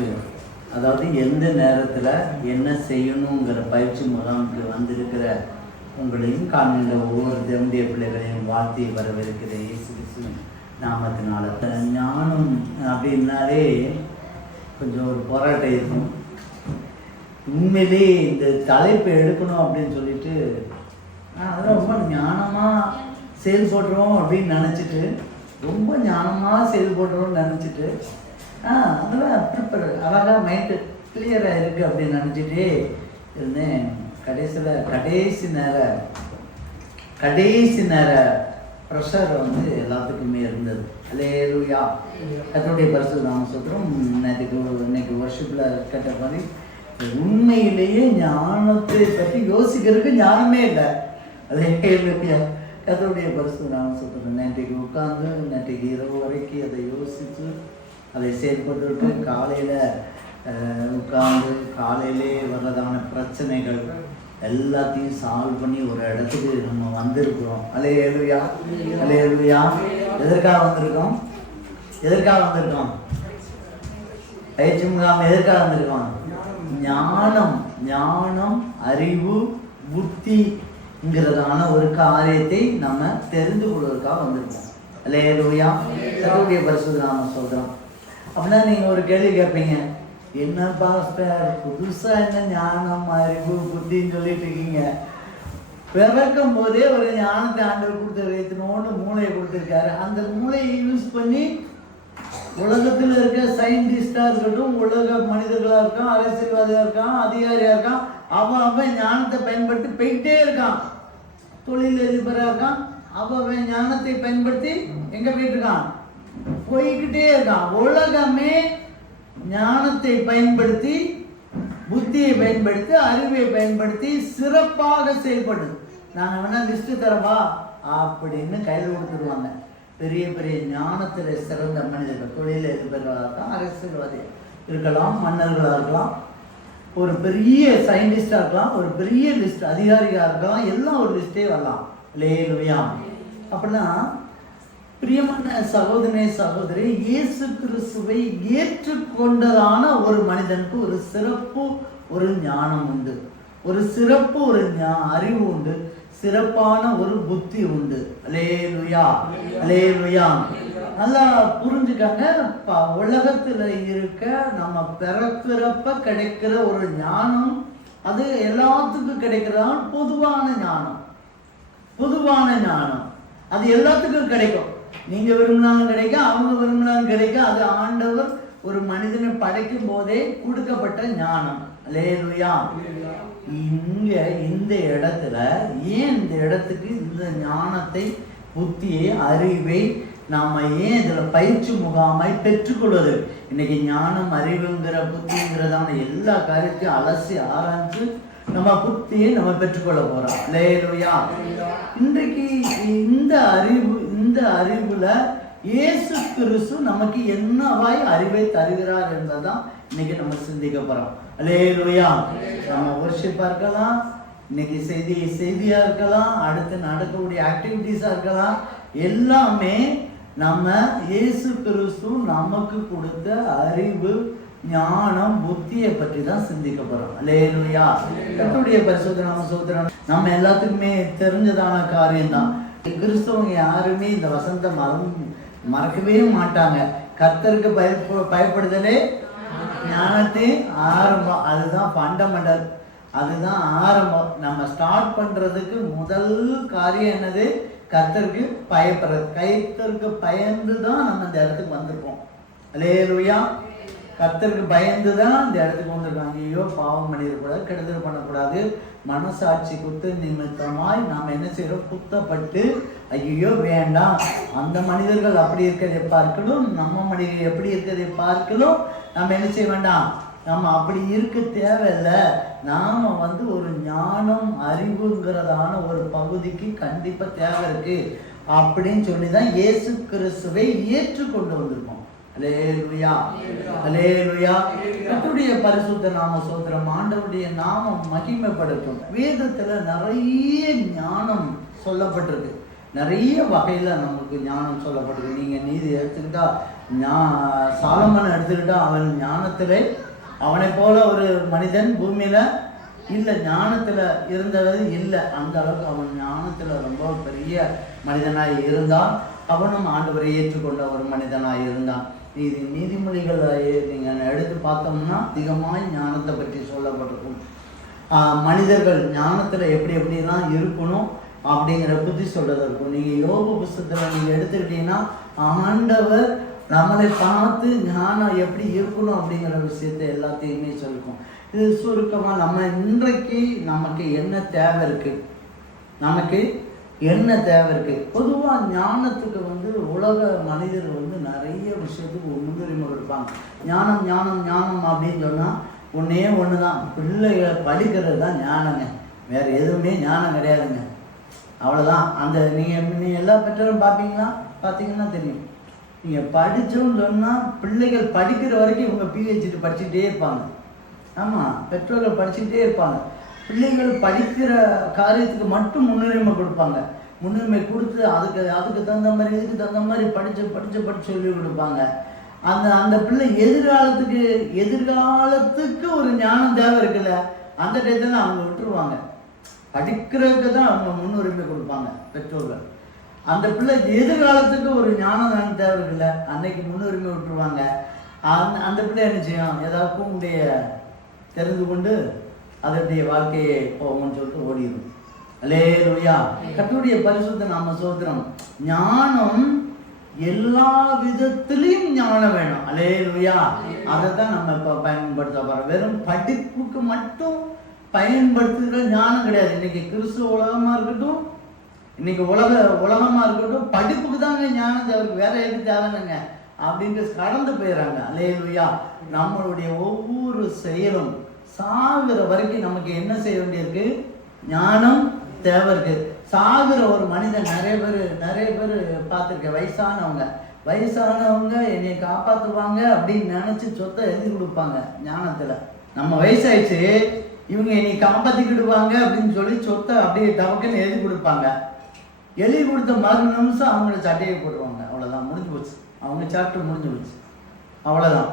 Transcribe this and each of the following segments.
பயிற்சி அதாவது எந்த நேரத்தில் என்ன செய்யணுங்கிற பயிற்சி முகாமுக்கு வந்திருக்கிற உங்களையும் காண்கின்ற ஒவ்வொரு தேவனுடைய பிள்ளைகளையும் வாழ்த்தி வரவிருக்கிற இயேசு நாமத்தினால. ஞானம் அப்படின்னாலே கொஞ்சம் ஒரு போராட்டம் இருக்கும். உண்மையிலே இந்த தலைப்பை எடுக்கணும் அப்படின்னு சொல்லிட்டு அதெல்லாம் ரொம்ப ஞானமாக செயல்படுறோம் அப்படின்னு நினச்சிட்டு ரொம்ப ஞானமாக செயல்படுறோம்னு நினச்சிட்டு ஆ அதெல்லாம் ப்ரிப்பேர் அழகாக மைண்டு கிளியராக இருக்குது அப்படின்னு நினச்சிட்டே இருந்தேன். கடைசியில் கடைசி நேர கடைசி நேர ப்ரெஷர் வந்து எல்லாத்துக்குமே இருந்தது. அலேலுயா கத்தோடைய பரிசு நாம சொல்கிறோம் நேற்றுக்கு இன்னைக்கு வருஷத்தில் கேட்ட மாதிரி உண்மையிலேயே ஞானத்தை பற்றி யோசிக்கிறதுக்கு ஞானமே இல்லை. அலேலுயா கத்தோடைய பரிசு நாம சொல்கிறோம் நேற்றைக்கு உட்காந்து நேற்றைக்கு இரவு வரைக்கும் அதை யோசித்து அதை செயல்பட்டு காலையில் உட்காந்து காலையிலே வர்றதான பிரச்சனைகள் எல்லாத்தையும் சால்வ் பண்ணி ஒரு இடத்துக்கு நம்ம வந்திருக்கிறோம். அலே எழுவியா அலே எழுவியா எதற்காக வந்திருக்கோம்? எதற்காக வந்திருக்கோம்? பயிற்சி முகாம் எதற்காக வந்திருக்கோம்? ஞானம் ஞானம் அறிவு புத்திங்கிறதான ஒரு காரியத்தை நம்ம தெரிந்து கொள்வதற்காக வந்திருக்கோம். அலே எழுவியா சருடைய பரிசுத்த சொல்கிறோம் அப்படின்னா நீங்கள் ஒரு கேள்வி கேட்பீங்க என்ன பாஸ்டர்? புதுசா என்ன ஞானம் அறிவு புத்தின்னு சொல்லிட்டு இருக்கீங்க. பிறக்கும் போதே ஒரு ஞானத்தை ஆண்டவர் கொடுத்து வைத்தனோடு மூளையை கொடுத்துருக்காரு. அந்த மூளையை யூஸ் பண்ணி உலகத்தில் இருக்க சயின்டிஸ்டாக இருக்கட்டும் உலக மனிதர்களாக இருக்கான் அரசியல்வாதியாக இருக்கான் அதிகாரியாக இருக்கான் அவன் அவன் ஞானத்தை பயன்படுத்தி போயிட்டே இருக்கான். தொழில் அதிபரா இருக்கான் அவன் ஞானத்தை பயன்படுத்தி எங்கே போயிட்டு இருக்கான்? போய்கிட்டே இருக்கான் உலகமே ஞானத்தை பயன்படுத்தி புத்தியை பயன்படுத்தி அறிவை பயன்படுத்தி சிறப்பாக செயல்படுது நாங்கள் வேணால் லிஸ்ட்டு தரவா? அப்படின்னு கையில் கொடுத்துருவாங்க. பெரிய பெரிய ஞானத்தில் சிறந்த மனிதர்கள் தொழில் இருப்பவர்களாக இருக்கலாம் அரசியல்வாதி இருக்கலாம் மன்னர்களாக இருக்கலாம் ஒரு பெரிய சயின்டிஸ்டாக இருக்கலாம் ஒரு பெரிய லிஸ்ட் அதிகாரியாக இருக்கலாம் எல்லாம் ஒரு லிஸ்ட்டே வரலாம். லேலுயா. அப்படின்னா பிரியமான சகோதரனே சகோதரி இயேசு கிறிஸ்துவை ஏற்றுக்கொண்டதான ஒரு மனிதனுக்கு ஒரு சிறப்பு ஒரு ஞானம் உண்டு. ஒரு சிறப்பு ஒரு அறிவு உண்டு. சிறப்பான ஒரு புத்தி உண்டு. அலேலுயா அலேலுயா நல்லா புரிஞ்சுக்கங்க. ப- உலகத்துல இருக்க நம்ம பிறப்பிறப்ப கிடைக்கிற ஒரு ஞானம் அது எல்லாத்துக்கும் கிடைக்கிறதான் பொதுவான ஞானம். பொதுவான ஞானம். அது எல்லாத்துக்கும் கிடைக்கும். நீங்க விரும்பினாலும் கிடைக்கும் அவங்க விரும்பினாலும் கிடைக்கும். அது ஆண்டவர் ஒரு மனிதனை படைக்கும் போதே கொடுக்கப்பட்ட ஞானம். லேலுயா இங்க இந்த இடத்துல ஏன் இந்த இடத்துக்கு இந்த ஞானத்தை புத்தியை அறிவை நாம ஏன் இதுல பயிற்சி முகாமாய் பெற்றுக்கொள்வது? இன்னைக்கு ஞானம் அறிவுங்கிற புத்திங்கிறதான எல்லா காரியத்தையும் அலசி ஆராய்ஞ்சு நம்ம புத்தியை நம்ம பெற்றுக்கொள்ள போறோம். லேலுயா இன்றைக்கு இந்த அறிவு இந்த அறிவுல இயேசு கிறிஸ்து நமக்கு என்னவாய் அறிவை தருகிறார் என்பதுதான் இன்னைக்கு நம்ம சிந்திக்க போறோம். லேலுயா நம்ம worship-ஆ இருக்கலாம் இன்னைக்கு செய்தி செய்தியா இருக்கலாம் அடுத்து நடக்கக்கூடிய ஆக்டிவிட்டீஸா இருக்கலாம் எல்லாமே நம்ம இயேசு கிறிஸ்து நமக்கு கொடுத்த அறிவு ஞானம் புத்தியை பற்றி தான் சிந்திக்க போறோம். லேலுயா கத்துடைய பரிசோதனை சோதனம் நம்ம எல்லாத்துக்குமே தெரிஞ்சதான காரியம் தான் கிறிஸ்தவங்க யாருமே இந்த வசந்த மரம் மறக்கவே மாட்டாங்க. கர்த்தருக்கு பய பயப்படுதலே ஞானத்தின் ஆரம்பம். அதுதான் ஃபண்டமெண்டல் அதுதான் ஆரம்பம். நம்ம ஸ்டார்ட் பண்றதுக்கு முதல் காரியம் என்னது? கத்தருக்கு பயப்படுறது. கைத்தருக்கு பயந்து தான் நம்ம இந்த இடத்துக்கு வந்திருக்கோம். அலேலுயா கத்தருக்கு பயந்து தான் இந்த இடத்துக்கு வந்திருக்காங்க. ஐயோ பாவம் பண்ணிடக்கூடாது கெடுதல் பண்ணக்கூடாது மனசாட்சி குத்து நிமித்தமாய் நாம் என்ன செய்கிறோம் குத்தப்பட்டு ஐயோ வேண்டாம். அந்த மனிதர்கள் அப்படி இருக்கிறதை பார்க்கலும் நம்ம மனிதர்கள் எப்படி இருக்கிறதை பார்க்கலும் நம்ம என்ன செய்ய வேண்டாம்? நம்ம அப்படி இருக்க தேவையில்லை. நாம் வந்து ஒரு ஞானம் அறிவுங்கிறதான ஒரு பகுதிக்கு கண்டிப்பாக தேவை இருக்குது அப்படின்னு சொல்லி தான் இயேசு கிறிஸ்துவை ஏற்றுக்கொண்டு வந்திருக்கோம். கர்த்தருடைய பரிசுத்த நாம சோதரம் ஆண்டவருடைய நாமம் மகிமைப்படுத்தும். வேதத்துல நிறைய ஞானம் சொல்லப்பட்டிருக்கு. நிறைய வகையில நமக்கு ஞானம் சொல்லப்பட்டிருக்கு. நீங்க நீதி எடுத்துக்கிட்டா ஞா சாலமன் எடுத்துக்கிட்டா அவன் ஞானத்திலே அவனை போல ஒரு மனிதன் பூமியில இல்லை ஞானத்துல இருந்தது இல்லை. அந்த அளவுக்கு அவன் ஞானத்துல ரொம்ப பெரிய மனிதனாய் இருந்தான். அவனும் ஆண்டவரை ஏற்றுக்கொண்ட ஒரு மனிதனாய் இருந்தான். இது நீதிமொழிகள் நீங்கள் எடுத்து பார்த்தோம்னா அதிகமாய் ஞானத்தை பற்றி சொல்லப்பட்டிருக்கும். மனிதர்கள் ஞானத்தில் எப்படி எப்படிலாம் இருக்கணும் அப்படிங்கிற புத்தி சொல்கிறது இருக்கும். நீங்கள் யோக புஸ்தகத்தில் நீங்கள் எடுத்துக்கிட்டீங்கன்னா ஆண்டவர் நம்மளை பார்த்து ஞானம் எப்படி இருக்கணும் அப்படிங்கிற விஷயத்தை எல்லாத்தையுமே சொல்லிருக்கோம் இது சுருக்கமாக நம்ம இன்றைக்கு நமக்கு என்ன தேவை இருக்குது நமக்கு என்ன தேவை இருக்குது பொதுவாக ஞானத்துக்கு வந்து உலக மனிதர் வந்து நிறைய விஷயத்துக்கு முன்னுரிமை கொடுப்பாங்க ஞானம் ஞானம் ஞானம் அப்படின்னு சொன்னால் ஒன்றே ஒன்று தான் பிள்ளைகளை படிக்கிறது தான் ஞானங்க. வேறு எதுவுமே ஞானம் கிடையாதுங்க. அவ்வளோதான் அந்த நீங்கள் நீங்கள் எல்லா பெற்றோரும் பார்ப்பீங்களா? பார்த்தீங்கன்னா தெரியும். நீங்கள் படித்தோம்னு சொன்னால் பிள்ளைகள் படிக்கிற வரைக்கும் இவங்க பிஹெச்டி படிச்சுட்டே இருப்பாங்க. ஆமாம் பெற்றோர்கள் படிச்சுக்கிட்டே இருப்பாங்க. பிள்ளைகள் படிக்கிற காரியத்துக்கு மட்டும் முன்னுரிமை கொடுப்பாங்க. முன்னுரிமை கொடுத்து அதுக்கு அதுக்கு தகுந்த மாதிரி இதுக்கு தகுந்த மாதிரி படித்து படித்து படித்து சொல்லி கொடுப்பாங்க. அந்த அந்த பிள்ளை எதிர்காலத்துக்கு எதிர்காலத்துக்கு ஒரு ஞானம் தேவை இருக்குல்ல அந்த டயத்தில் அவங்க விட்டுருவாங்க. படிக்கிறதுக்கு தான் அவங்க முன்னுரிமை கொடுப்பாங்க பெற்றோர்கள். அந்த பிள்ளை எதிர்காலத்துக்கு ஒரு ஞானம் தான் தேவை இருக்குல்ல அன்னைக்கு முன்னுரிமை விட்டுருவாங்க. அந்த அந்த பிள்ளை என்ன செய்யும்? ஏதாவது பூமுடைய தெரிந்து கொண்டு அதனுடைய வாழ்க்கையை போகும்னு சொல்லிட்டு ஓடிடும் அலே லுயா கத்துடைய பரிசுத்த நாம சோத்திரம். ஞானம் எல்லா விதத்திலையும் ஞானம் வேணும். அலே லுயா அதை தான் நம்ம இப்போ பயன்படுத்த போறோம். வெறும் படிப்புக்கு மட்டும் பயன்படுத்துகிற ஞானம் கிடையாது. இன்னைக்கு கிறிஸ்துவ உலகமா இருக்கட்டும் இன்னைக்கு உலக உலகமா இருக்கட்டும் படிப்புக்கு தாங்க ஞானம் தேவை. வேற எதுக்கு தேவைங்க அப்படின்ட்டு கடந்து போயிடறாங்க. அலேலுயா நம்மளுடைய ஒவ்வொரு செயலும் சாகுற வரைக்கும் நமக்கு என்ன செய்ய வேண்டியிருக்கு? ஞானம் தேவை இருக்கு. சாகுற ஒரு மனிதன் நிறைய பேர் நிறைய பேர் பார்த்துருக்கேன் வயசானவங்க. வயசானவங்க என்னை காப்பாற்றுவாங்க அப்படின்னு நினச்சி சொத்தை எழுதி கொடுப்பாங்க ஞானத்தில். நம்ம வயசாயிடுச்சு இவங்க என்னை காப்பாற்றிக்கிடுவாங்க அப்படின்னு சொல்லி சொத்தை அப்படியே டவக்குன்னு எழுதி கொடுப்பாங்க. எழுதி கொடுத்த மறு நிமிஷம் அவங்கள சட்டையை போடுவாங்க அவ்வளோதான் முடிஞ்சு போச்சு. அவங்க சாப்பிட்டு முடிஞ்சு போச்சு. அவ்வளோதான்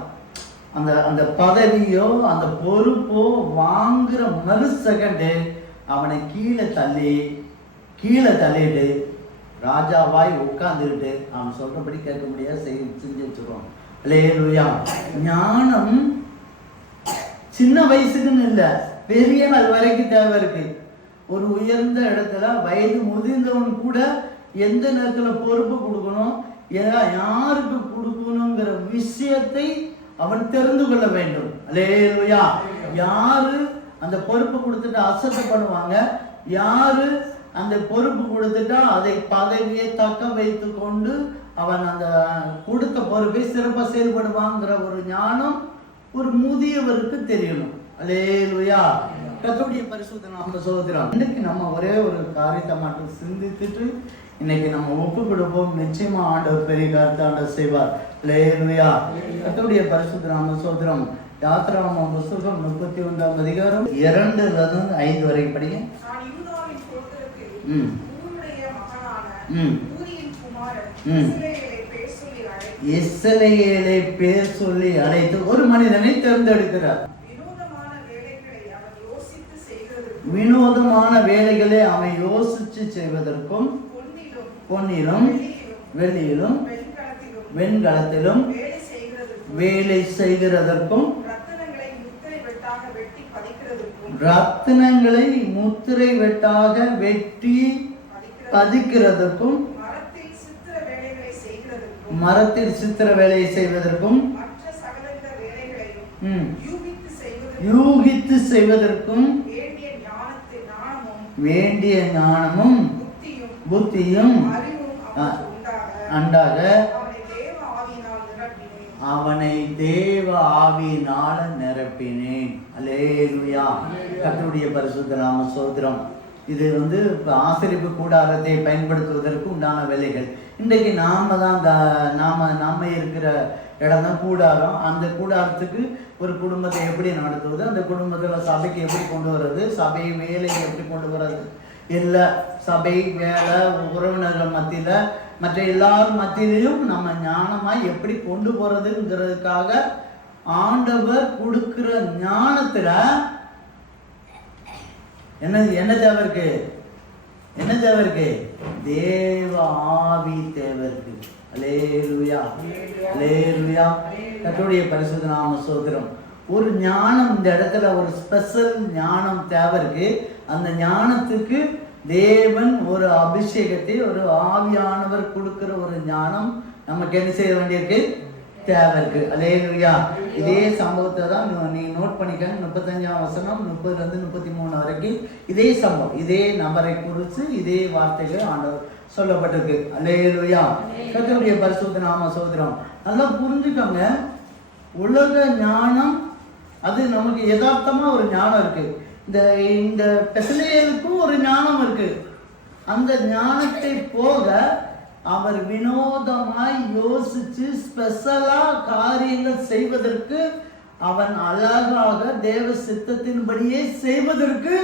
அந்த அந்த பதவியோ அந்த பொறுப்போ வாங்குற மறு செகண்டு அவனை கீழே தள்ளி கீழே தள்ளிட்டு ராஜாவாய் உட்கார்ந்துக்கிட்டு அவன் சொல்றபடி கேட்க முடியாது செய்ய செஞ்சு வச்சுருவான். லேலுயா ஞானம் சின்ன வயசுக்குன்னு இல்லை பெரிய நாள் வரைக்கும் தேவை இருக்கு. ஒரு உயர்ந்த இடத்துல வயது முதிர்ந்தவன் கூட எந்த நேரத்தில் பொறுப்பு கொடுக்கணும் யாருக்கு கொடுக்கணுங்கிற விஷயத்தை அவன் தெரிந்து கொள்ள வேண்டும். அலேலுயா யாரு அந்த பொறுப்பு கொடுத்துட்டு அசத்து பண்ணுவாங்க? யாரு அந்த பொறுப்பு கொடுத்துட்டா அதை பதவியை தக்க வைத்து கொண்டு அவன் அந்த கொடுத்த பொறுப்பை சிறப்பாக செயல்படுவாங்கிற ஒரு ஞானம் ஒரு முதியவருக்கு தெரியணும். அலேலுயா கத்தோடைய பரிசுத்த நாம சோதரம் இன்னைக்கு நம்ம ஒரே ஒரு காரியத்தை மட்டும் சிந்தித்துட்டு இன்னைக்கு நம்ம ஒப்பு கொடுப்போம் நிச்சயமா ஆண்டவர் பெரிய காரியத்தை ஆண்டவர் செய்வார். லேர்வையா கத்தோடைய பரிசுத்த நாம சோதரம் யாத்திராம புஸ்தகம் முப்பத்தி ஒன்றாம் அதிகாரம். இரண்டுல இருந்து ஐந்து வரைக்கும் படிங்க. ம். ம். ம். பேர் சொல்லி அழைத்து ஒரு மனிதனை தேர்ந்தெடுக்கிறார். வினோதமான வேலைகளை யோசித்து வினோதமான வேலைகளை அவன் யோசிச்சு செய்வதற்கும் பொன்னிலும் வெள்ளியிலும் வெண்கலத்திலும் வேலை செய்கிறதற்கும் ரத்தினங்களை முத்திரை வெட்டாக வெட்டி பதிக்கிறதற்கும் மரத்தில் சித்திர வேலையை செய்வதற்கும் யூகித்து செய்வதற்கும் வேண்டிய ஞானமும் புத்தியும் அண்டாக அவனை தேவ ஆவியினால் நிரப்பினேன். அலேலுயா கர்த்தருடைய பரிசுத்த நாம சோத்திரம் இது வந்து இப்ப ஆசிரியப்பு கூடாரத்தை பயன்படுத்துவதற்கு உண்டான வேலைகள். இன்றைக்கு நாம தான் நாம நாம இருக்கிற இடம் தான் கூடாரம். அந்த கூடாரத்துக்கு ஒரு குடும்பத்தை எப்படி நடத்துவது? அந்த குடும்பத்தில் சபைக்கு எப்படி கொண்டு வர்றது? சபை வேலையை எப்படி கொண்டு வர்றது? இல்லை சபை வேலை உறவினர்கள் மத்தியில் மற்ற எல்லார் மத்தியிலையும் நம்ம ஞானமாக எப்படி கொண்டு போகிறதுங்கிறதுக்காக ஆண்டவர் கொடுக்குற ஞானத்தில் என்ன என்ன தேவை இருக்கு? என்ன தேவை இருக்கு? தேவ ஆவி தேவை இருக்கு. அலேலுயா அலேலுயா கர்த்தருடைய பரிசுத்த நாம சோதரம் ஒரு ஞானம் இந்த இடத்துல ஒரு ஸ்பெஷல் ஞானம் தேவை இருக்கு. அந்த ஞானத்துக்கு தேவன் ஒரு அபிஷேகத்தை ஒரு ஆவியானவர் கொடுக்கிற ஒரு ஞானம் நமக்கு என்ன செய்ய வேண்டியிருக்கு? தேவை இருக்கு அலேலுயா இதே சம்பவத்தை தான் நீ- நோட் பண்ணிக்க முப்பத்தஞ்சாம் வசனம் முப்பதுல இருந்து முப்பத்தி மூணு வரைக்கும் இதே சம்பவம். இதே நபரை குறித்து இதே வார்த்தைகள் ஆண்டவர் சொல்லப்பட்டிருக்கு. அலேலுயா கத்தருடைய பரிசுத்த நாம சோதரம் நல்லா புரிஞ்சுக்கோங்க. உலக ஞானம் அது நமக்கு யதார்த்தமா ஒரு ஞானம் இருக்கு. இந்த இந்த பெசலேலுக்கும் ஒரு ஞானம் இருக்கு. அந்த ஞானத்தை போக அவர் வினோதமாய் யோசிச்சு ஸ்பெஷலா காரியங்கள் செய்வதற்கு அவன் அழகாக தேவ சித்தத்தின்படியே செய்வதற்கு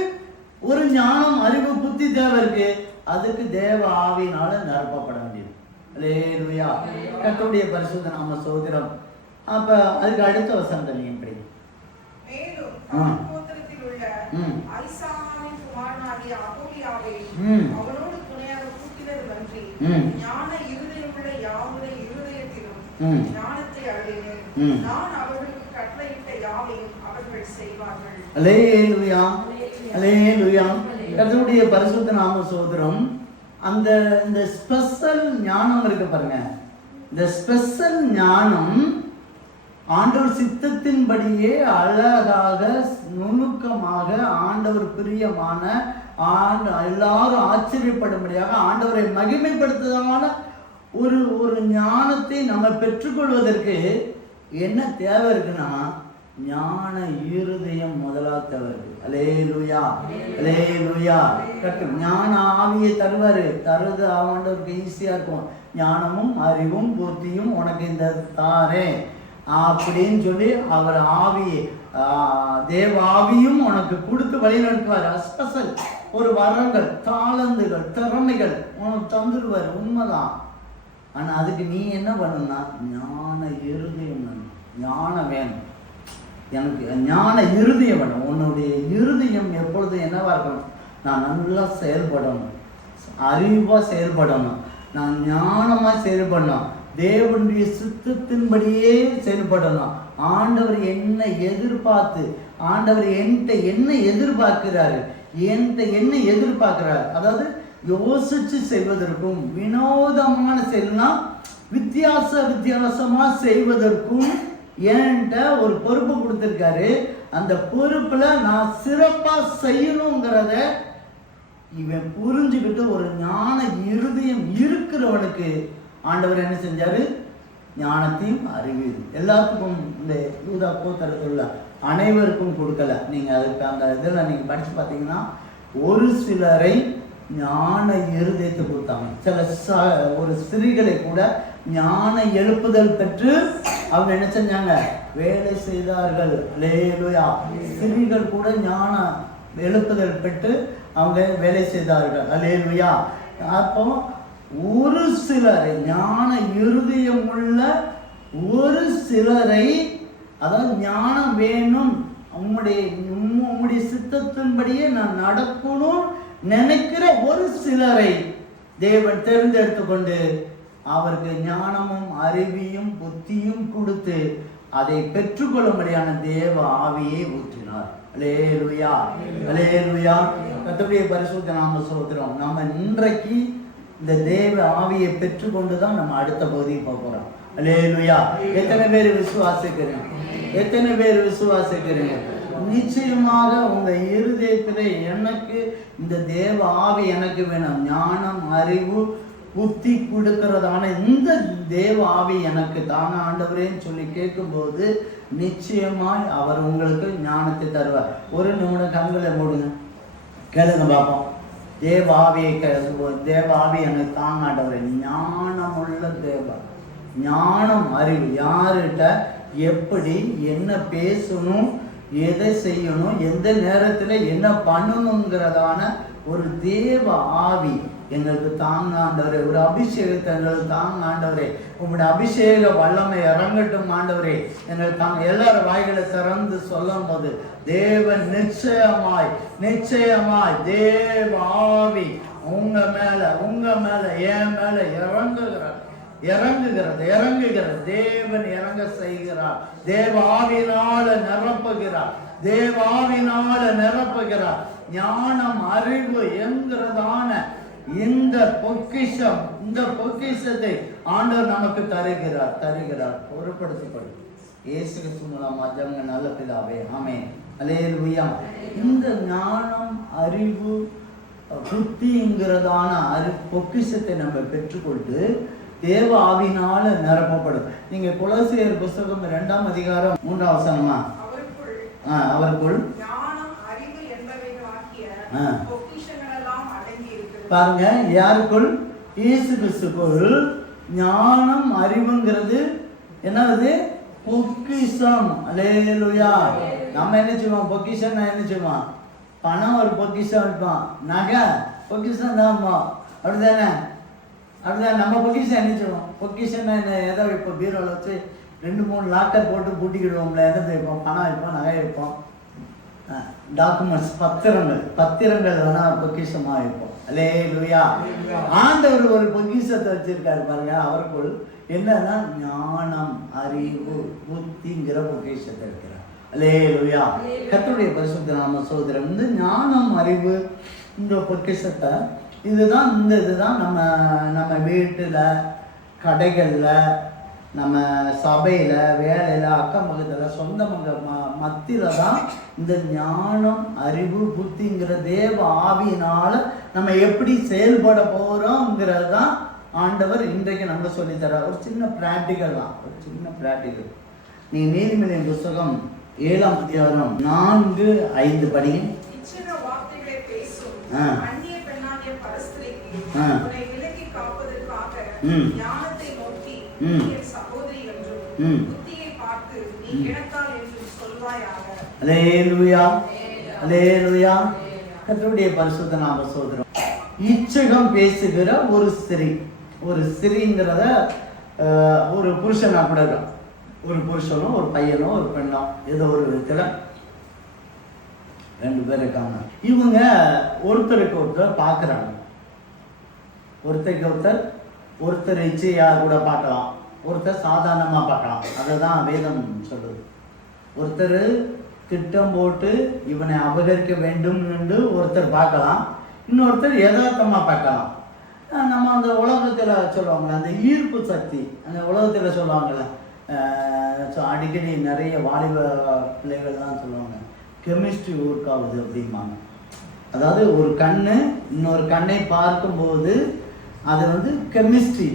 ஒரு ஞானம் அறிவு புத்தி தேவை இருக்கு. அதுக்கு தேவ ஆவியினால நிரப்பப்பட வேண்டியது. அல்லேலூயா கர்த்தருடைய பரிசுத்த நாம சோதிரம் அப்ப அதுக்கு அடுத்த வசனத்தை நீங்க ஆ ஐசாமின் குமாரனாகிய அகோலியாவை. அவனோடு துணையாக கூட்டினது நன்றி. ம். ஞான இருதயமுள்ள யாவுடைய இருதயத்திலும் ம். ஞானத்தை அடைவேன் ம். நான் அவர்களுக்கு கட்டளையிட்ட யாவையும் அவர்கள் செய்வார்கள். அலேலுயா அலேலுயா கர்த்தருடைய பரிசுத்த நாம சோதரம். அந்த இந்த ஸ்பெஷல் ஞானம் இருக்கு பாருங்க. இந்த ஸ்பெஷல் ஞானம் ஆண்டவர் சித்தத்தின்படியே அழகாக நுணுக்கமாக ஆண்டவர் பிரியமான ஆண்டு எல்லாரும் ஆச்சரியப்படும்படியாக ஆண்டவரை மகிமைப்படுத்துவதான ஒரு ஒரு ஞானத்தை நம்ம பெற்றுக்கொள்வதற்கு என்ன தேவை இருக்குன்னா ஞான இருதயம் முதலா தேவை இருக்கு அலே லுயா அலே லுயா கட்டு ஞான ஆவியை தருவாரு. தருது ஆண்டவருக்கு ஈஸியா இருக்கும். ஞானமும் அறிவும் புத்தியும் உனக்கு இந்த தாரேன். அப்படின்னு சொல்லி அவர் ஆவியை தேவாவியும் தேவ ஆவியும் உனக்கு கொடுத்து வழிநடத்துவார். ஸ்பெஷல் ஒரு வரங்கள் தாளந்துகள் திறமைகள் உனக்கு தந்துடுவார். உண்மைதான். ஆனால் அதுக்கு நீ என்ன பண்ணணும்னா ஞான இருதயம் வேணும். ஞானம் வேணும். எனக்கு ஞான இருதயம் வேணும். உன்னுடைய இருதயம் எப்பொழுதும் என்னவாக இருக்கணும்? நான் நல்லா செயல்படணும். அறிவாக செயல்படணும். நான் ஞானமாக செயல்படணும். தேவனுடைய சித்தத்தின்படியே செயல்படணும் ஆண்டவர் என்ன எதிர்பார்த்து ஆண்டவர் என்கிட்ட என்ன எதிர்பார்க்கிறாரு. என்கிட்ட என்ன எதிர்பார்க்கிறாரு. அதாவது யோசிச்சு செய்வதற்கும் வினோதமான செயல்னா வித்தியாச வித்தியாசமாக செய்வதற்கும் என்கிட்ட ஒரு பொறுப்பு கொடுத்துருக்காரு. அந்த பொறுப்பில் நான் சிறப்பாக செய்யணுங்கிறத இவன் புரிஞ்சுக்கிட்டு ஒரு ஞான இருதயம் இருக்கிறவனுக்கு ஆண்டவர் என்ன செஞ்சார்? ஞானத்தையும் அறிவியல் எல்லாத்துக்கும் இந்த யூதா கோத்தரத்துள்ள அனைவருக்கும் கொடுக்கல. நீங்கள் அதுக்கு அந்த இதில் நீங்கள் படித்து பார்த்தீங்கன்னா ஒரு சிலரை ஞான இருதயத்தை கொடுத்தாங்க. சில ச ஒரு ஸ்திரீகளை கூட ஞான எழுப்புதல் பெற்று அவங்க என்ன செஞ்சாங்க? வேலை செய்தார்கள். லேலுயா ஸ்திரீகள் கூட ஞான எழுப்புதல் பெற்று அவங்க வேலை செய்தார்கள். அலேலுயா அப்போ ஒரு சிலரை ஞான இருதயம் உள்ள ஒரு சிலரை அதாவது ஞானம் வேணும் உம்முடைய உம்முடைய சித்தத்தின்படியே நான் நடக்கணும் நினைக்கிற ஒரு சிலரை தேவன் தேர்ந்தெடுத்து கொண்டு அவருக்கு ஞானமும் அறிவியும் புத்தியும் கொடுத்து அதை பெற்றுக்கொள்ளும்படியான தேவ ஆவியை ஊற்றினார். அலேலுயா. அலேலுயா. கர்த்தருடைய பரிசுத்த நாம சோத்திரம் நம்ம இன்றைக்கு இந்த தேவ ஆவியை பெற்றுக்கொண்டு தான் நம்ம அடுத்த பகுதிக்கு போக போறோம். அலேலுயா எத்தனை பேர் விசுவாசிக்கிறீங்க? எத்தனை பேர் விசுவாசிக்கிறீங்க? நிச்சயமாக உங்க இருதயத்தில் எனக்கு இந்த தேவ ஆவி எனக்கு வேணும். ஞானம் அறிவு புத்தி கொடுக்கிறதான இந்த தேவ ஆவி எனக்கு தான? ஆண்டவரேன்னு சொல்லி கேட்கும்போது நிச்சயமாய் அவர் உங்களுக்கு ஞானத்தை தருவார். ஒரு நிமிடம் கண்களை மூடுங்க. கேளுங்க பார்ப்போம் தேவாவியை ஆவியை கே- எனக்கு தாங்க ஞானமுள்ள தேவா. ஞானம் அறிவு யாருகிட்ட? எப்படி என்ன பேசணும் எதை செய்யணும் எந்த நேரத்தில் என்ன பண்ணணுங்கிறதான ஒரு தேவ ஆவி எங்களுக்கு தாங்க ஆண்டவரே ஒரு அபிஷேகத்தை எங்களுக்கு தாங்க ஆண்டவரே உங்களுடைய அபிஷேக வல்லமை இறங்கட்டும் ஆண்டவரே. எங்களுக்கு தாங்க எல்லாரும் வாய்களை திறந்து சொல்லும் போது தேவன் நிச்சயமாய் நிச்சயமாய் தேவ ஆவி உங்க மேல உங்க மேல என் மேல இறங்குகிறார். இறங்குகிறது இறங்குகிறது. தேவன் இறங்க செய்கிறார். தேவ ஆவினால நிரப்புகிறார். தேவ ஆவினால நிரப்புகிறார். ஞானம் அறிவு என்கிறதான இந்த பொக்கிஷம் இந்த பொக்கிஷத்தை ஆண்டவர் நமக்கு தருகிறார் தருகிறார். பொருட்படுத்தப்படும் இயேசு மூலமா ஜனங்க நல்ல பிதாவே ஆமே அலேலுயா இந்த ஞானம் அறிவு புத்திங்கிறதான அறி பொக்கிஷத்தை நம்ம பெற்றுக்கொண்டு தேவ ஆவினால நிரப்பப்படும். நீங்க குலசேர் புஸ்தகம் இரண்டாம் அதிகாரம் மூன்றாம் வசனமா? அவருக்குள் ஆ, அவருக்குள் ஞானம் அறிவு என்பவைகளாகிய ஆ. பொக்கிஷங்களெல்லாம் அடங்கி இருக்கிறது பாருங்க யாருக்குள்? இயேசு கிறிஸ்துக்குள் ஞானம் அறிவுங்கிறது என்னது? பொக்கிஷம். அலேலுயா நம்ம என்ன செய்வோம்? பொக்கிஷம் என்ன செய்வோம்? பணம் ஒரு பொக்கிஷம் இருப்பான் நகை பொக்கிஷம் தான்ப்பா அப்படிதானே அப்படிதான் நம்ம பொக்கிஷம் என்ன செய்வோம்? பொக்கிஷம்னா என்ன? ஏதோ இப்போ பீரோவில் வச்சு ரெண்டு மூணு லாக்கர் போட்டு பூட்டிக்கிடுவோம்ல எதை வைப்போம்? பணம் வைப்போம் நகை வைப்போம். டாக்குமெண்ட்ஸ் பத்திரங்கள் பத்திரங்கள் வேணா பொக்கிஷமா இருக்கும் அலே லுயா ஆண்டவர் ஒரு பொக்கிஷத்தை வச்சிருக்காரு பாருங்க அவருக்குள் என்னன்னா ஞானம் அறிவு புத்திங்கிற பொக்கிஷத்தை இருக்கிறார் அலே லுயா கர்த்தருடைய பரிசுத்த நாம சோதரம் இந்த ஞானம் அறிவு இந்த பொக்கிஷத்தை இதுதான் இந்த இதுதான் நம்ம நம்ம வீட்டுல கடைகள்ல நம்ம சபையில் வேலையில் அக்கம் பக்கத்தில் சொந்த மங்க ம மத்தியில் தான் இந்த ஞானம் அறிவு புத்திங்கிற தேவ ஆவியினால் நம்ம எப்படி செயல்பட போகிறோங்கிறது தான் ஆண்டவர் இன்றைக்கு நம்ம தர்றார். ஒரு சின்ன ப்ராக்டிக்கல் தான். ஒரு சின்ன ப்ராக்டிக்கல் நீ நீதிமொழியின் புஸ்தகம் ஏழாம் அதிகாரம் நான்கு ஐந்து படி. ம். ம். ம். புத்தியை பார்த்து நீ ம். கிடத்தாள் அலேலுயா அலேலுயா பரிசுத்த நாம சோதரம் இச்சகம் பேசுகிற ஒரு ஸ்திரீ ஒரு ஸ்திரீங்கிறத ஒரு புருஷனா கூட இருக்கும் ஒரு புருஷனும் ஒரு பையனும் ஒரு பெண்ணும் ஏதோ ஒரு விதத்துல ரெண்டு பேர் இருக்காங்க. இவங்க ஒருத்தருக்கு ஒருத்தர் பார்க்குறாங்க. ஒருத்தருக்கு ஒருத்தர் ஒருத்தர் இச்சையா கூட பார்க்கலாம். ஒருத்தர் சாதாரணமா பார்க்கலாம். அதை தான் வேதம் சொல்லுது ஒருத்தர் திட்டம் போட்டு இவனை அபகரிக்க வேண்டும் என்று ஒருத்தர் பார்க்கலாம். இன்னொருத்தர் யதார்த்தமாக பார்க்கலாம். நம்ம அந்த உலகத்தில் சொல்லுவாங்களே அந்த ஈர்ப்பு சக்தி அந்த உலகத்தில் சொல்லுவாங்களே அஹ் அடிக்கடி நிறைய வாலிப பிள்ளைகள் தான் சொல்லுவாங்க கெமிஸ்ட்ரி ஒர்க் ஆகுது அப்படிம்பாங்க. அதாவது ஒரு கண் இன்னொரு கண்ணை பார்க்கும்போது அது வந்து கெமிஸ்ட்ரி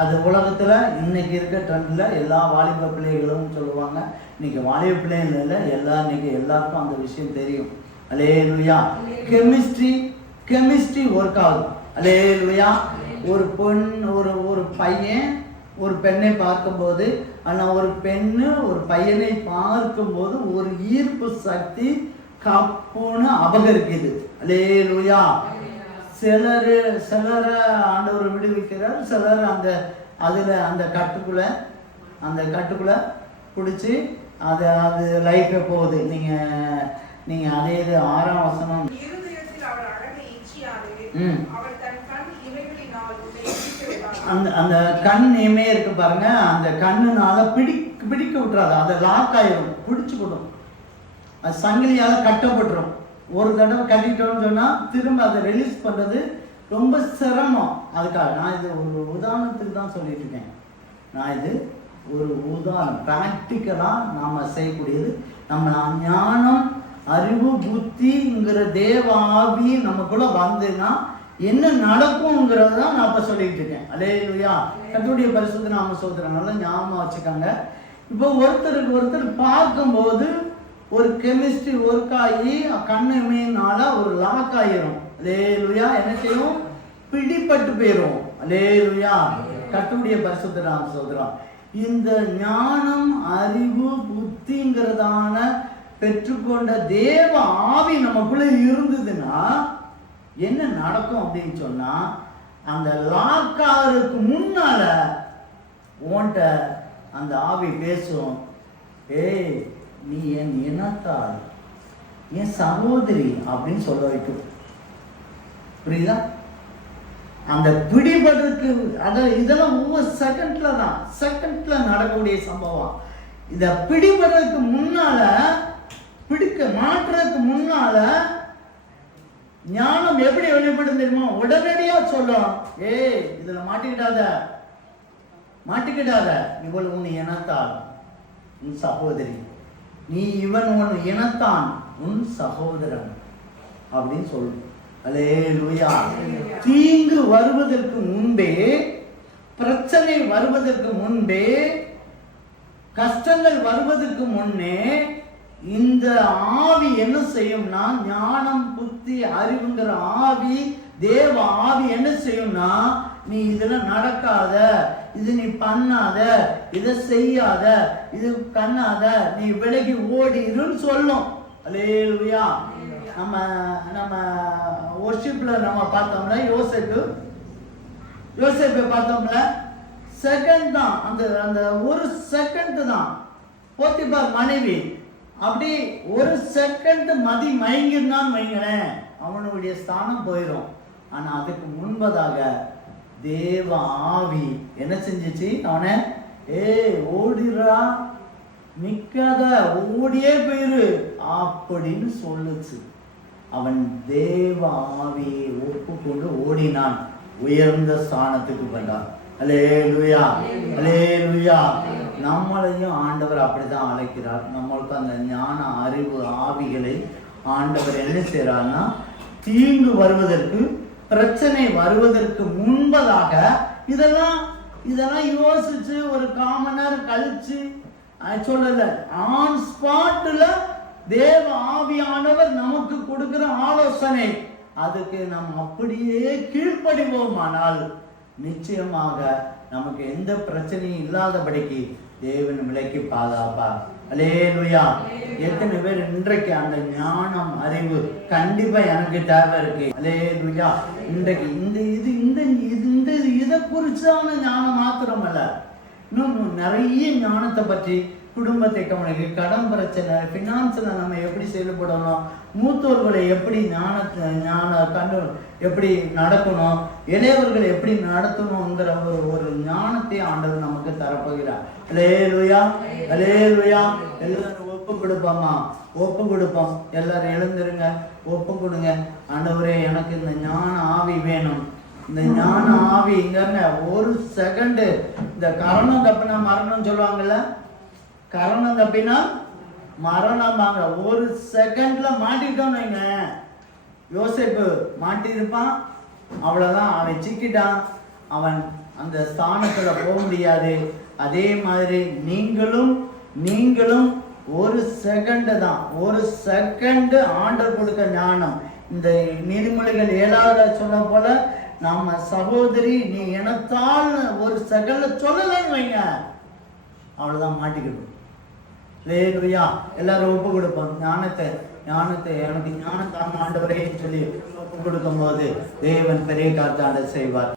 அது உலகத்துல இன்னைக்கு இருக்க ட்ரெண்டில் எல்லா வாலிப பிள்ளைகளும் சொல்லுவாங்க. இன்னைக்கு வாலிப பிள்ளைகள் இல்லை எல்லா இன்னைக்கு எல்லாருக்கும் அந்த விஷயம் தெரியும். அலே லுயா கெமிஸ்ட்ரி கெமிஸ்ட்ரி ஒர்க் ஆகுது அலே லுயா ஒரு பெண் ஒரு ஒரு பையன் ஒரு பெண்ணை பார்க்கும்போது ஆனால் ஒரு பெண்ணு ஒரு பையனை பார்க்கும்போது ஒரு ஈர்ப்பு சக்தி கப்புன்னு அபகரிக்குது. அலே லுயா சிலர் சிலரை ஆண்டவர் விடுவிக்கிறார் சிலர் அந்த அதில் அந்த கட்டுக்குள்ள அந்த கட்டுக்குள்ள பிடிச்சி அது அது லைஃபே போகுது. நீங்கள் நீங்கள் அதே இது ஆறாம் வசனம். ம். அந்த அந்த கண் இமே இருக்கு பாருங்க. அந்த கண்ணுனால பிடி பிடிக்க விட்டுறாது. அதை லாக் ஆயிரும். பிடிச்சுக்கிடும் அது சங்கிலியால கட்டப்பட்டுரும். ஒரு தடவை கட்டிட்டோம்னு சொன்னால் திரும்ப அதை ரிலீஸ் பண்ணுறது ரொம்ப சிரமம். அதுக்காக நான் இது ஒரு உதாரணத்துக்கு தான் சொல்லிட்டு இருக்கேன். நான் இது ஒரு உதாரணம். ப்ராக்டிக்கலாக நாம் செய்யக்கூடியது நம்ம ஞானம் அறிவு புத்திங்கிற தேவ ஆவி நமக்குள்ள வந்துன்னா என்ன நடக்கும்ங்கிறது தான் நான் இப்போ சொல்லிட்டு இருக்கேன். அலே இல்லையா கத்துடைய பரிசுத்த நாம சொல்கிறனால ஞாபகம் வச்சுக்கோங்க. இப்போ ஒருத்தருக்கு ஒருத்தர் பார்க்கும்போது ஒரு கெமிஸ்ட்ரி ஒர்க் ஆகி கண்ணு இமையினால ஒரு லாக் ஆயிரும் அதே லுயா என்ன செய்யும்? பிடிப்பட்டு போயிரும். அதே லுயா கட்டுடைய பரிசுத்தராம் நாம இந்த ஞானம் அறிவு புத்திங்கிறதான பெற்றுக்கொண்ட தேவ ஆவி நமக்குள்ள இருந்ததுன்னா என்ன நடக்கும் அப்படின்னு சொன்னா அந்த லாக் ஆகிறதுக்கு முன்னால உன்கிட்ட அந்த ஆவி பேசும். ஏய் நீ என் இனத்தாள் என் சகோதரி அப்படின்னு சொல்ல வைக்கும். புரியுதா? அந்த பிடிபடுறதுக்கு அதான் இதெல்லாம் ஒவ்வொரு செகண்ட்ல தான். செகண்ட்ல நடக்கக்கூடிய சம்பவம். இத பிடிபடுறதுக்கு முன்னால பிடிக்க மாற்றுறதுக்கு முன்னால ஞானம் எப்படி வெளிப்படும் தெரியுமா? உடனடியா சொல்லும் ஏய் இதுல மாட்டிக்கிடாத. மாட்டிக்கிடாத. இவள் உன் இனத்தால் உன் சகோதரி. நீ இவன் உன் இனத்தான் உன் சகோதரன் அப்படின்னு சொல்லு அல்லேலூயா. தீங்கு வருவதற்கு முன்பே பிரச்சனை வருவதற்கு முன்பே கஷ்டங்கள் வருவதற்கு முன்னே இந்த ஆவி என்ன செய்யும்னா ஞானம் புத்தி அறிவுங்கிற ஆவி தேவ ஆவி என்ன செய்யும்னா நீ இதுல நடக்காத. இது நீ பண்ணாத இதை செய்யாத இது பண்ணாத நீ விலகி ஓடிருன்னு சொல்லும். அல்லேலூயா. நம்ம நம்ம ஒர்ஷிப்ல நம்ம பார்த்தோம்ல யோசேப்பு. யோசேப்பை பார்த்தோம்ல செகண்ட் தான். அந்த அந்த ஒரு செகண்ட் தான். போத்திபார் மனைவி அப்படி ஒரு செகண்ட் மதி மயங்கிருந்தான்னு வைங்களேன் அவனுடைய ஸ்தானம் போயிடும் ஆனால் அதுக்கு முன்பதாக தேவ ஆவி. என்ன செஞ்சுச்சு? அவனை ஏய் ஓடிரா நிக்காத. ஓடியே போயிரு. அப்படின்னு சொல்லுச்சு. அவன் தேவ ஆவியை ஒப்புக்கொண்டு ஓடினான். உயர்ந்த ஸ்தானத்துக்கு வந்தான். அலே லுயா அலே லுயா நம்மளையும் ஆண்டவர் அப்படிதான் அழைக்கிறார். நம்மளுக்கு அந்த ஞான அறிவு ஆவிகளை ஆண்டவர் என்ன செய்றார்னா தீங்கு வருவதற்கு பிரச்சனை வருவதற்கு முன்பதாக இதெல்லாம் இதெல்லாம் யோசிச்சு ஒரு காமன் நேரம் கழிச்சு நான் சொல்லல. ஆன் ஸ்பாட்டில் தேவ ஆவியானவர் நமக்கு கொடுக்கிற ஆலோசனை. அதுக்கு நாம் அப்படியே கீழ்ப்படிவோமானால் நிச்சயமாக நமக்கு எந்த பிரச்சனையும் இல்லாதபடிக்கு தேவன் விலைக்கு பாதுகாப்பா? அலேலுயா எத்தனை பேர் இன்றைக்கு அந்த ஞானம் அறிவு கண்டிப்பா எனக்கு தேவை இருக்கு. அலேலுயா இன்றைக்கு இந்த இது இந்த இது- இந்த இதை குறிச்சான ஞானம் மாத்திரமல்ல. இன்னும் நிறைய ஞானத்தை பற்றி குடும்பத்தை கவனிக்க கடன் பிரச்சனை ஃபினான்ஸில் நம்ம எப்படி செயல்படணும்? மூத்தோர்களை எப்படி ஞானத்தை ஞான கண்டு எப்படி நடக்கணும்? இளையவர்களை எப்படி நடத்தணுங்கிற ஒரு ஒரு ஞானத்தை ஆண்டவர் நமக்கு தரப்போகிறார். அலே லுயா அலே லுயா எல்லாரும் ஒப்பு கொடுப்போமா ஒப்பு கொடுப்போம். எல்லாரும் எழுந்துருங்க. ஒப்பு கொடுங்க. ஆண்டவரே எனக்கு இந்த ஞான ஆவி வேணும். இந்த ஞான ஆவி இங்க ஒரு செகண்டு இந்த கரணம் தப்புனா மரணம் சொல்லுவாங்கல்ல? கரணம் தப்பினா மரணமாங்க. ஒரு செகண்ட்ல மாட்டிட்டோம் வைங்க. யோசேப்பு மாட்டியிருப்பான். அவ்வளவுதான். அவன் சிக்கிட்டான். அவன் அந்த ஸ்தானத்துல போக முடியாது. அதே மாதிரி நீங்களும் நீங்களும் ஒரு செகண்ட் தான். ஒரு செகண்ட் ஆண்டர் கொடுக்க ஞானம். இந்த நீதிமொழிகள் ஏழாவது சொல்ல போல நாம சகோதரி நீ எனத்தால் ஒரு செகண்ட்ல சொல்லலன்னு வைங்க. அவ்வளவுதான் மாட்டிக்கணும் லேலுயா எல்லாரும் ஒப்பு கொடுப்போம். ஞானத்தை ஞானத்தை எனக்கு ஞானத்தான ஆண்டவரே சொல்லி ஒப்பு கொடுக்கும் போது தேவன் பெரிய காத்தாட செய்வார்.